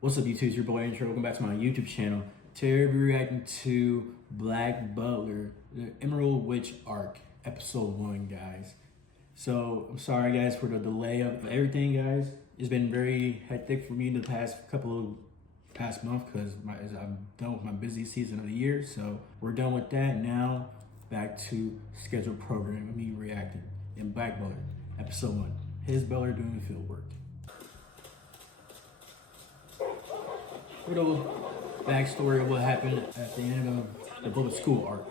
What's up, YouTube? It's your boy Intro. Welcome back to my YouTube channel. Today we'll be reacting to Black Butler, the Emerald Witch arc, episode 1, guys. So I'm sorry, guys, for the delay of everything, guys. It's been very hectic for me the past month because I'm done with my busy season of the year. So we're done with that. Now back to scheduled programming. Me reacting in Black Butler, episode 1. Here's Butler doing the field work. Little backstory of what happened at the end of the Butler school arc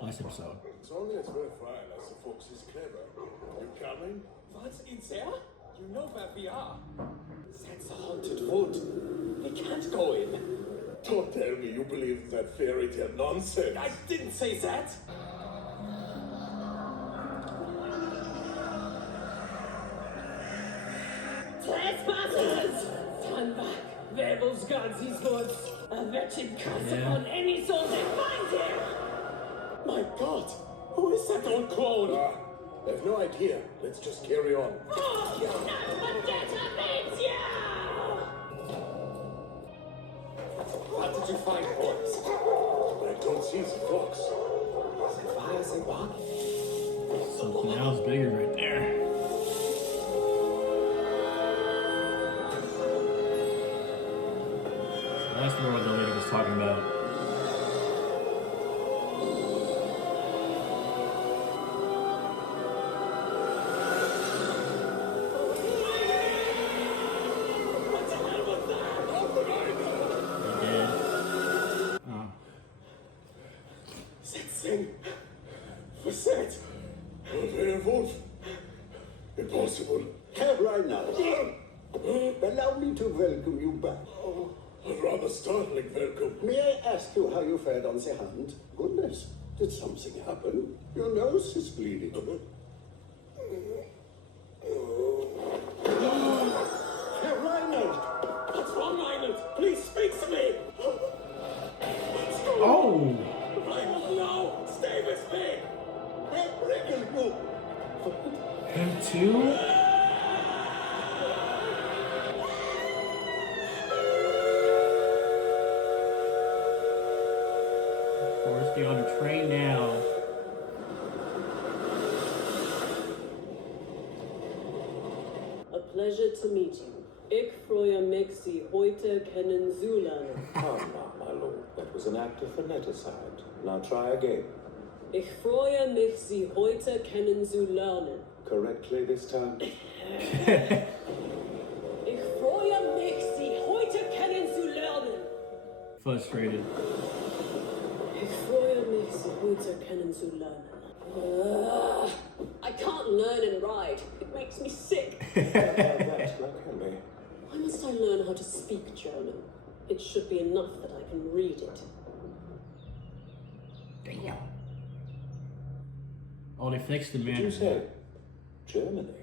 last episode. It's only as worthwhile as the fox is clever. You coming? What? It's there? You know where we are. That's a haunted wood. We can't go in. Don't tell me you believe in that fairy tale nonsense. I didn't say that. Trespassers! Turn back! Werewolves guards these woods! A wretched curse upon any soul that finds here! My God! Who is that old clone? I have no idea. Let's just carry on. Oh, not what detonates you! What did you find, boys? I don't see the fox. Why is it walking? Something else bigger right there. That's the world the lady was talking about. What the hell was that? How could I know? Again. Oh. That thing. What's that? A werewolf? Impossible. Right now. Allow me to welcome you back. A rather startling welcome. May I ask you how you fared on the hunt? Goodness, did something happen? Your nose is bleeding. Herr Reinhardt! What's wrong, Reinhold? Please speak to me! What's going on? Oh! Reinhold, no! Stay with me! Herr Brickelbuch! Him too? Of course, they're on the train now. A pleasure to meet you. Ich freue mich, Sie heute kennenzulernen. Come now, my lord. That was an act of phoneticide. Now try again. Ich freue mich, Sie heute kennenzulernen. Correctly this time. Ich freue mich, Sie heute kennenzulernen. Frustrated. Ich freue mich, Sie heute kennenzulernen. I can't learn and write. It makes me sick. That, like me. Why must I learn how to speak German? It should be enough that I can read it. Damn. Oh, they fixed the Did man. you say Germany?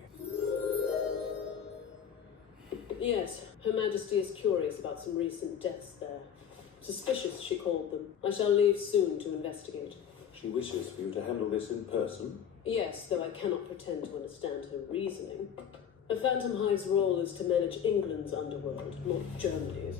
Yes, Her Majesty is curious about some recent deaths there. Suspicious, she called them. I shall leave soon to investigate. She wishes for you to handle this in person. Yes, though I cannot pretend to understand her reasoning. A phantomhive's role is to manage England's underworld, not Germany's.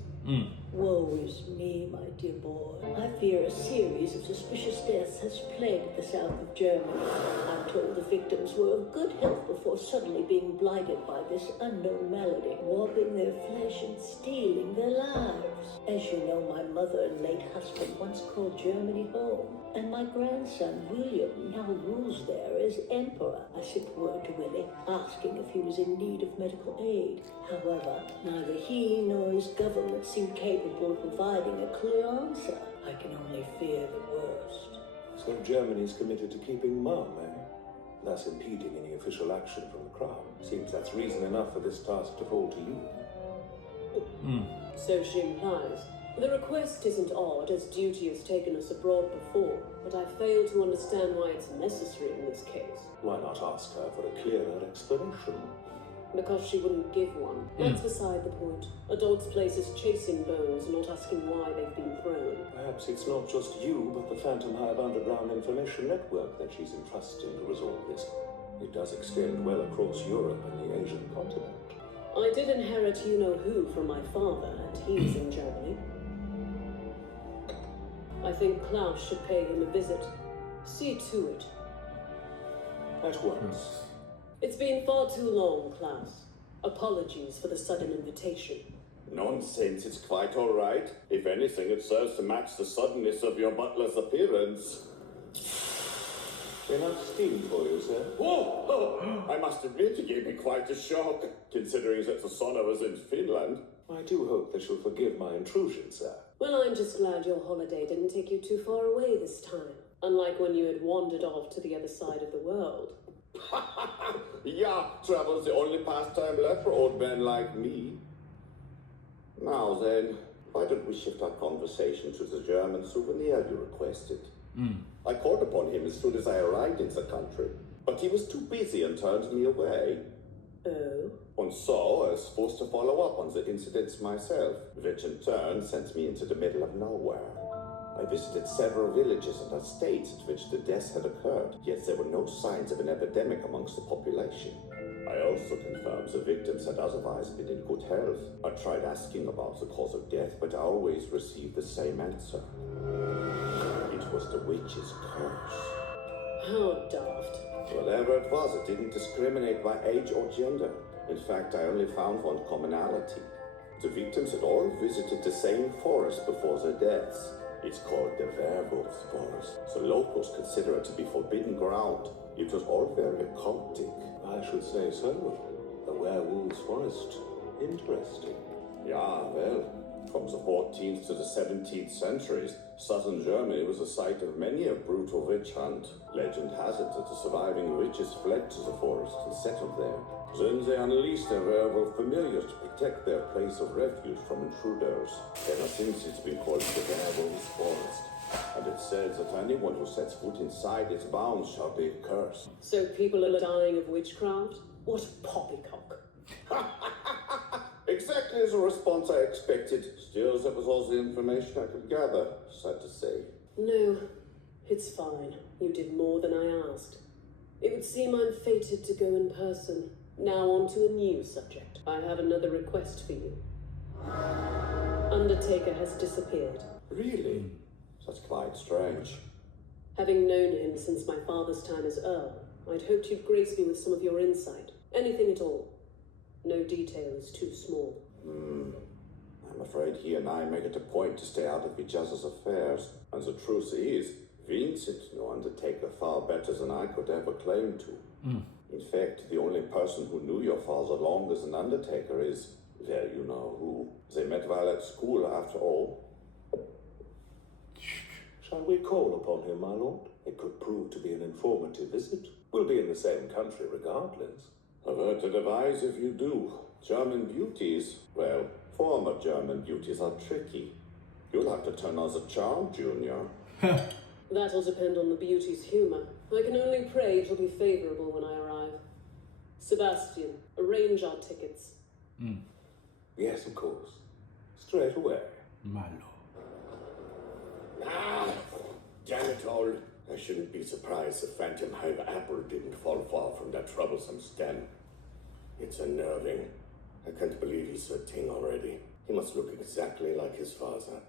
Woe is me, my dear boy. I fear a series of suspicious deaths has plagued the south of Germany. I'm told the victims were of good health before suddenly being blinded by this unknown malady, warping their flesh and stealing their lives. As you know, my mother and late husband once called Germany home, and my grandson, William, now rules there as emperor. I sent word to Willie, asking if he was in need of medical aid. However, neither he nor his government seemed capable of providing a clear answer. I can only fear the worst. So Germany's committed to keeping mum, eh? Thus impeding any official action from the crown. Seems that's reason enough for this task to fall to you. So she implies. The request isn't odd, as duty has taken us abroad before, but I fail to understand why it's necessary in this case. Why not ask her for a clearer explanation? Because she wouldn't give one. That's beside the point. A dog's place is chasing bones, not asking why they've been thrown. Perhaps it's not just you, but the Phantomhive Underground Information Network that she's entrusting to resolve this. It does extend well across Europe and the Asian continent. I did inherit you-know-who from my father, and he's in Germany. I think Klaus should pay him a visit. See to it. At once. It's been far too long, Klaus. Apologies for the sudden invitation. Nonsense, it's quite all right. If anything, it serves to match the suddenness of your butler's appearance. Enough steam for you, sir? Oh, I must admit it gave me quite a shock, considering that the son I was in Finland. I do hope that you'll forgive my intrusion, sir. Well, I'm just glad your holiday didn't take you too far away this time. Unlike when you had wandered off to the other side of the world. Yeah, travel's the only pastime left for old men like me. Now then, why don't we shift our conversation to the German souvenir you requested? I called upon him as soon as I arrived in the country, but he was too busy and turned me away. Oh? And so I was forced to follow up on the incidents myself, which in turn sent me into the middle of nowhere. I visited several villages and estates at which the deaths had occurred, yet there were no signs of an epidemic amongst the population. I also confirmed the victims had otherwise been in good health. I tried asking about the cause of death, but I always received the same answer. It was the witch's curse. How daft. Whatever it was, it didn't discriminate by age or gender. In fact, I only found one commonality. The victims had all visited the same forest before their deaths. It's called the werewolf's forest. The locals consider it to be forbidden ground. It was all very occultic. I should say so. The werewolf's forest. Interesting. Yeah, well, from the 14th to the 17th centuries, southern Germany was the site of many a brutal witch hunt. Legend has it that the surviving witches fled to the forest and settled there. Then they unleashed their werewolf familiars to protect their place of refuge from intruders. Ever since, it's been called the werewolf's forest. And it says that anyone who sets foot inside its bounds shall be cursed. So people are dying of witchcraft? What poppycock. Exactly the response I expected. Still, that was all the information I could gather, sad to say. No, it's fine. You did more than I asked. It would seem I'm fated to go in person. Now on to a new subject. I have another request for you. Undertaker has disappeared. Really? That's quite strange. Having known him since my father's time as Earl, I'd hoped you'd grace me with some of your insight. Anything at all. No detail is too small. I'm afraid he and I make it a point to stay out of each other's affairs. And the truth is, Vincent knew Undertaker far better than I could ever claim to. In fact, the only person who knew your father longer than Undertaker is, well, you know who. They met while at school, after all. Shall we call upon him, my lord? It could prove to be an informative visit. We'll be in the same country regardless. Averted advise if you do. German beauties, well, former German beauties are tricky. You'll have to turn on the charm, Junior. That'll depend on the beauty's humor. I can only pray it'll be favorable when I arrive. Sebastian, arrange our tickets. Yes, of course. Straight away. My lord. Ah, damn it all. I shouldn't be surprised if Phantomhive apple didn't fall far from that troublesome stem. It's unnerving. I can't believe he's so ting already. He must look exactly like his father.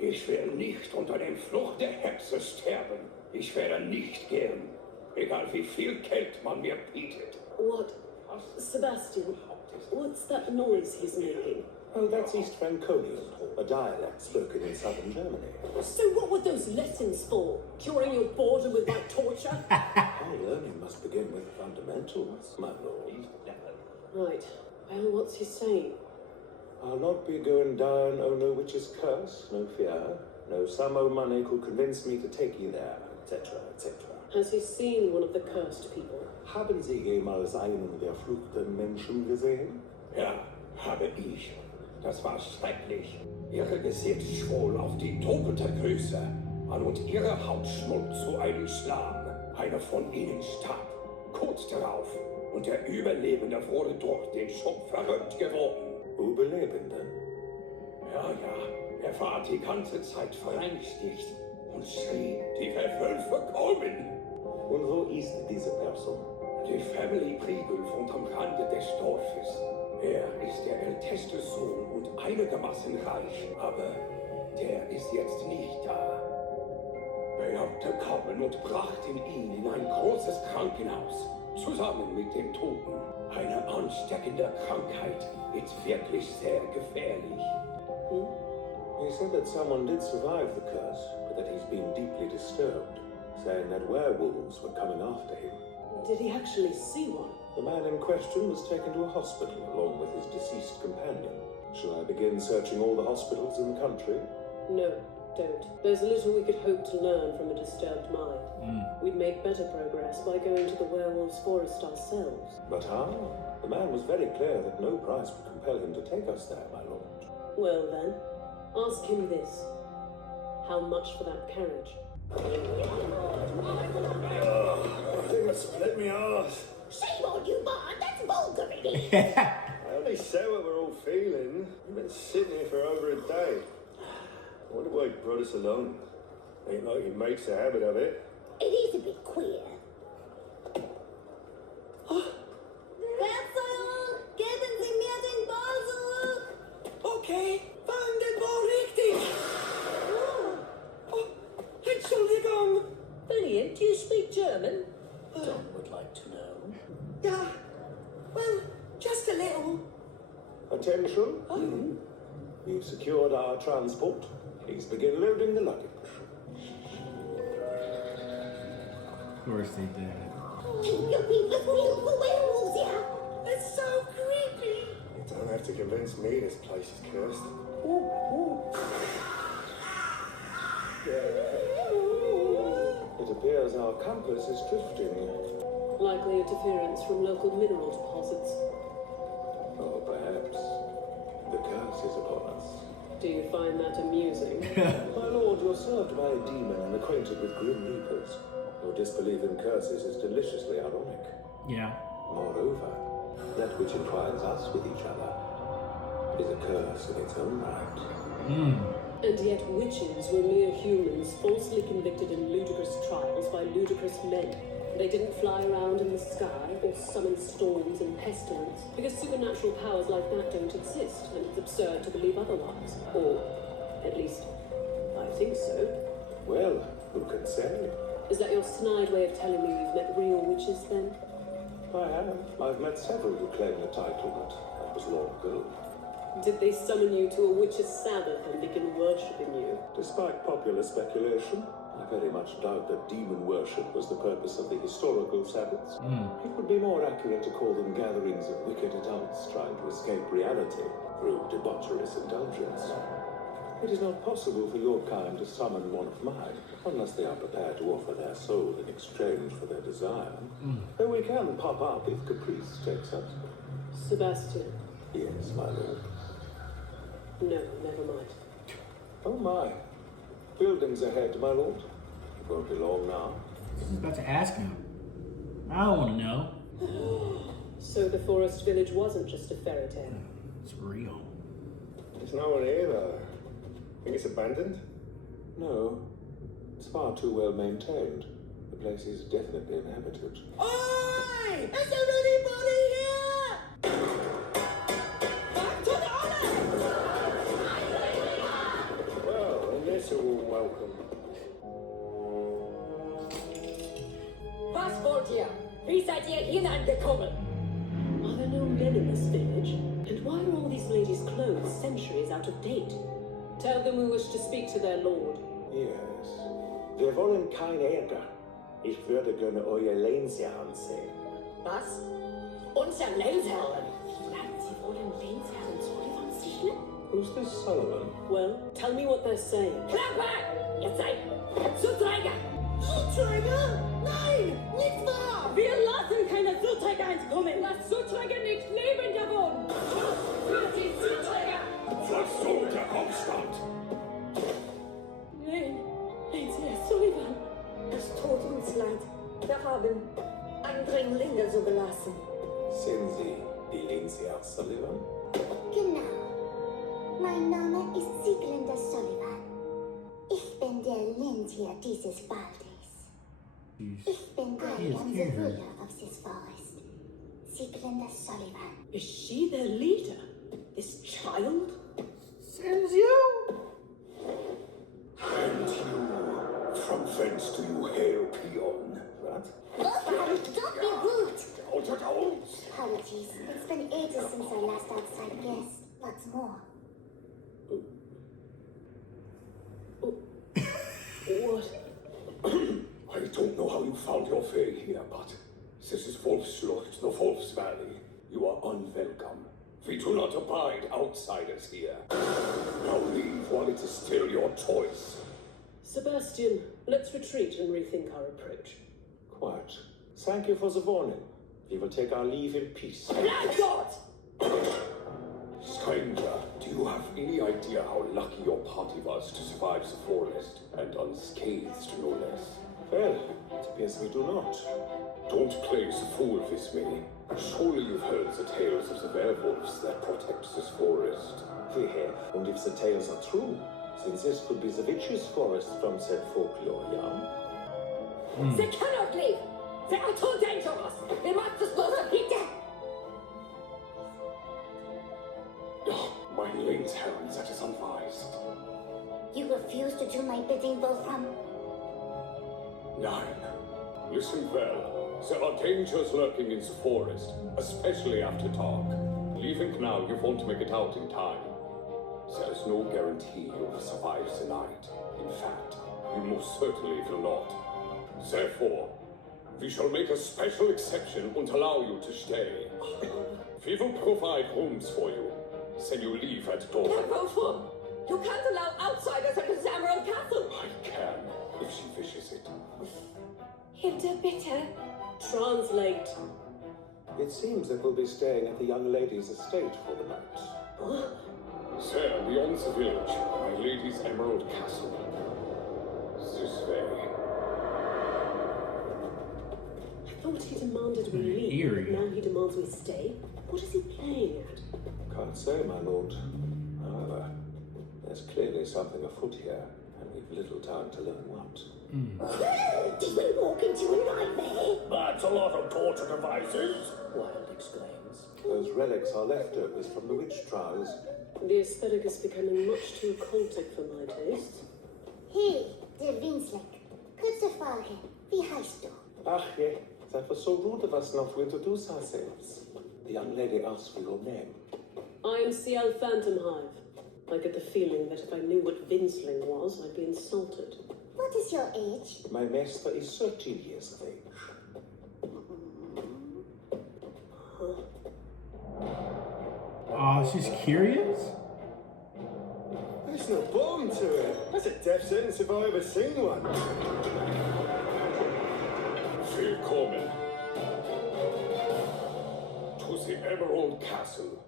Ich will nicht unter dem Fluch der Hexe sterben. Ich werde nicht gehen. Egal wie viel Geld man mir bietet. What? Sebastian, what's that noise he's making? Oh, that's East Franconian, a dialect spoken in southern Germany. So what were those lessons for? Curing your boredom with my torture? Our learning must begin with the fundamentals, my lord. Right. Well, what's he saying? I'll not be going down, oh no witch's curse, no fear. No sum o' money could convince me to take you there, etc., etc. Has he seen one of the cursed people? Haben Sie jemals einen der verfluchten Menschen gesehen? Ja, habe ich. Das war schrecklich. Ihre Gesicht schwoll auf die doppelte Größe an und ihre Haut schmolz zu einem Schlag. Einer von ihnen starb, kurz darauf. Und der Überlebende wurde durch den Schock verrückt geworden. Überlebenden? Ja, er war die ganze Zeit verängstigt und schrie, die Verwölfe kommen. Und wo ist diese Person? Die Family Priegel wohnt am Rande des Dorfes. Er ist der älteste Sohn und einigermaßen reich, aber der ist jetzt nicht da. Beamte kamen und brachten ihn in ein großes Krankenhaus, zusammen mit dem Toten. Eine ansteckende Krankheit ist wirklich sehr gefährlich. He said that someone did survive the curse, but that he's been deeply disturbed, saying that werewolves were coming after him. Did he actually see one? The man in question was taken to a hospital along with his deceased companion. Shall I begin searching all the hospitals in the country? No, don't. There's little we could hope to learn from a disturbed mind. We'd make better progress by going to the werewolves' forest ourselves. But how? The man was very clear that no price would compel him to take us there, my lord. Well then, ask him this. How much for that carriage? I think I split my arse. Shame on you, man. That's vulgar, really. I only said what we're all feeling. We've been sitting here for over a day. I wonder why he brought us along. Ain't like he makes a habit of it. It is a bit queer. Verzeihung, geben Sie mir den Ball zurück. Okay, fang den Ball richtig! Oh, Entschuldigung! Brilliant. Do you speak German? Tom would like to know. Yeah, well, just a little. Attention. We've secured our transport. Please begin loading the luggage. Of course they did. You'll be the beautiful werewolves here. It's so creepy! You don't have to convince me this place is cursed. It appears our compass is drifting. Likely interference from local mineral deposits. Or perhaps the curse is upon us. Do you find that amusing? My lord, you're served by a demon and acquainted with grim reapers. Your disbelief in curses is deliciously ironic. Yeah. Moreover, that which entwines us with each other is a curse in its own right. And yet witches were mere humans falsely convicted in ludicrous trials by ludicrous men. They didn't fly around in the sky or summon storms and pestilence, because supernatural powers like that don't exist, and it's absurd to believe otherwise. Or, at least, I think so. Well, who can say? Is that your snide way of telling me you've met real witches, then? I have. I've met several who claim the title, but that was long ago. Did they summon you to a witch's sabbath and begin worshipping you? Despite popular speculation, I very much doubt that demon worship was the purpose of the historical Sabbaths. It would be more accurate to call them gatherings of wicked adults trying to escape reality through debaucherous indulgence. It is not possible for your kind to summon one of mine, unless they are prepared to offer their soul in exchange for their desire. Though we can pop up if caprice takes us. Sebastian. Yes, my lord. No, never mind. Oh my. Buildings ahead, my lord. It won't be long now. I was about to ask him. I don't want to know. So the forest village wasn't just a fairy tale. It's real. There's no one here, though. Think it's abandoned? No. It's far too well maintained. The place is definitely inhabited. Oi! Is there anybody here? Back to the honor! Well, unless you're all welcome. Was wollt ihr? Wie seid ihr hineingekommen? Are there no men in this village? And why are all these ladies' clothes centuries out of date? Tell them we wish to speak to their lord. Yes. Wir wollen kein Ärger. Ich würde gerne euer Lehnsherrn sehen. Was? Unser Lenzherrn? Sie wollen Lehnsherrn Sullivan sehen? Who's this Sullivan? Well, tell me what they're saying. Klappe! Ihr seid Zuträger! Zuträger? Nein, nicht wahr! Wir lassen keine Zuträger entkommen! Lasst Zuträger nicht leben davon! Für die Zuträger! Versuchter Aufstand! Lehnsherr Sullivan. Es tut uns leid. Wir haben Eindringlinge so gelassen. Sind Sie die Lehnsherr Sullivan? Genau. Mein Name ist Sieglinde Sullivan. Ich bin der Lehnsherr dieses Waldes. Ich bin der ganze Ruler of this forest. Sieglinde Sullivan. Is she their leader? This child? Says you. And you, from whence do you hail, peon? What? Wolfram, don't be rude! Out! Apologies. It's been ages since our last outside guest. What's more? What? I don't know how you found your way here, but this is Wolfslucht, the Wolf's Valley. You are unwelcome. We do not abide outsiders here. Now leave while it is still your choice. Sebastian, let's retreat and rethink our approach. Quite. Thank you for the warning. We will take our leave in peace. Blackguard! Stranger, do you have any idea how lucky your party was to survive the forest, and unscathed, no less? Well, it appears we do not. Don't play the fool with me. Surely you've heard the tales of the werewolves that protect this forest. We have, and if the tales are true, then this could be the witches' forest from said folklore, yeah? They cannot leave! They are too dangerous! We must dispose of Peter! My late Herren, that is unwise. You refuse to do my bidding, Wolfram? Nine. Listen well. There are dangers lurking in the forest, especially after dark. Leaving now, you won't make it out in time. There is no guarantee you will survive the night. In fact, you most certainly will not. Therefore, we shall make a special exception and allow you to stay. We will provide rooms for you. Then you leave at dawn. Wolfram, you can't allow outsiders into the Emerald Castle! I can, if she wishes it. Hilda, bitte. Translate. It seems that we'll be staying at the young lady's estate for the night. There, beyond the village, my lady's Emerald Castle. This way. I thought he demanded we leave. Eerie. Now he demands we stay. What is he playing at? Can't say, my lord. However, there's clearly something afoot here, and we've little time to learn what. Did we walk into a nightmare? That's a lot of torture devices. Wild exclaims. Those relics are leftovers from the witch trials. The aesthetic is becoming much too occultic for my taste. Hey, der Winzling. Kurze Frage. Wie heißt du? Ach, yeah, that was so rude of us not to introduce ourselves. The young lady asked for your name. I am cielphantomhive. I get the feeling that if I knew what Vinsling was, I'd be insulted. What is your age? My master is 13 years of age. Oh, she's curious? There's no bottom to it. That's a death sentence if I ever seen one. Willkommen to the Emerald Castle.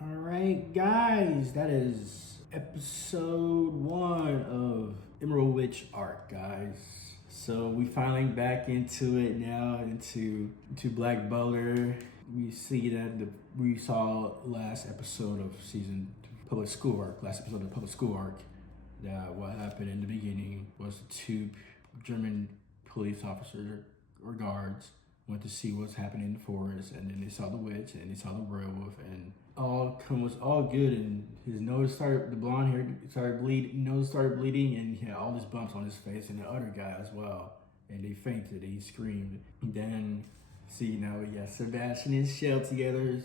Alright, guys, that is episode 1 of Emerald Witch Arc, guys. So we finally back into it now, into Black Butler. We see that we saw last episode of season public school arc, that what happened in the beginning was 2 German police officers or guards went to see what's happening in the forest, and then they saw the witch and they saw the werewolf, and was all good, and his nose started, the blonde hair started bleeding, and he had all these bumps on his face, and the other guy as well, and they fainted, he screamed. And then see, now we got Sebastian and Ciel together.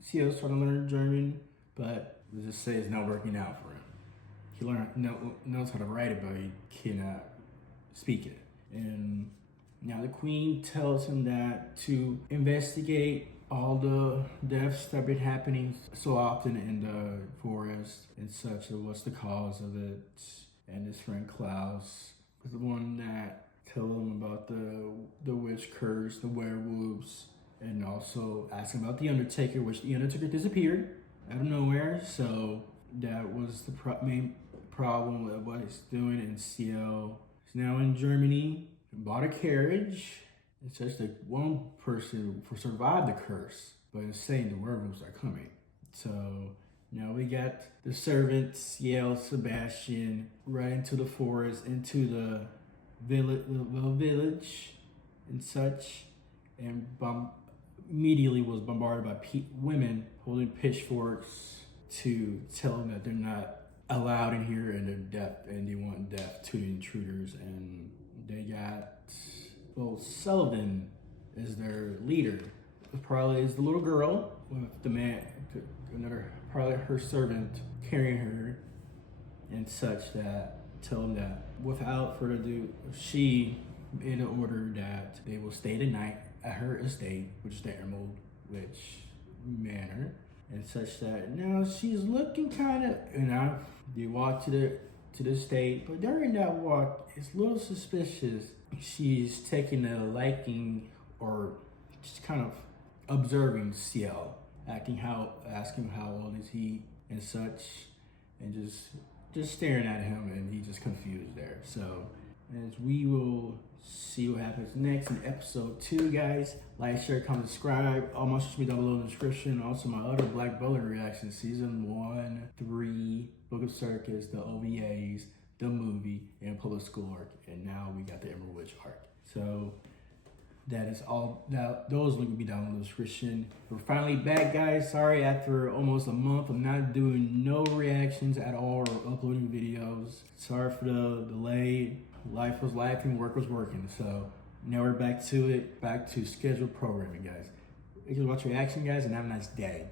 Ciel's trying to learn German, but let's just say it's not working out for him. He knows how to write it, but he cannot speak it. And now the queen tells him that to investigate all the deaths that have been happening so often in the forest and such, and what's the cause of it. And his friend Klaus was the one that told him about the witch curse, the werewolves, and also asked him about the Undertaker, which the Undertaker disappeared out of nowhere. So that was the main problem with what he's doing. And Ciel is now in Germany, bought a carriage. It's just that one person survived the curse, but it's saying the werewolves are coming. So now we got the servants, Ciel, Sebastian, right into the forest, into the village and such. and immediately was bombarded by women holding pitchforks to tell them that they're not allowed in here and they're deaf and they want death to the intruders. And they got, well, Sullivan is their leader. Probably is the little girl with the man, probably her servant carrying her and such, that tell them that without further ado, she made an order that they will stay the night at her estate, which is the Emerald Witch Manor, and such that now she's looking kind of, they walk to the estate, but during that walk, it's a little suspicious. She's taking a liking or just kind of observing Ciel, asking how old is he and such, and just staring at him, and he's just confused there. So as we will see what happens next in episode 2, guys. Like, share, comment, subscribe. All my social media down below in the description. Also my other Black Butler reaction, season 1, 3, Book of Circus, the OVAs, the movie, and Public School arc. And now we got the Emerald Witch arc. So that is all. Now those links will be down in the description. We're finally back, guys. Sorry, after almost a month of not doing no reactions at all or uploading videos. Sorry for the delay. Life was life and work was working. So now we're back to it, back to scheduled programming, guys. You can watch reaction, guys, and have a nice day.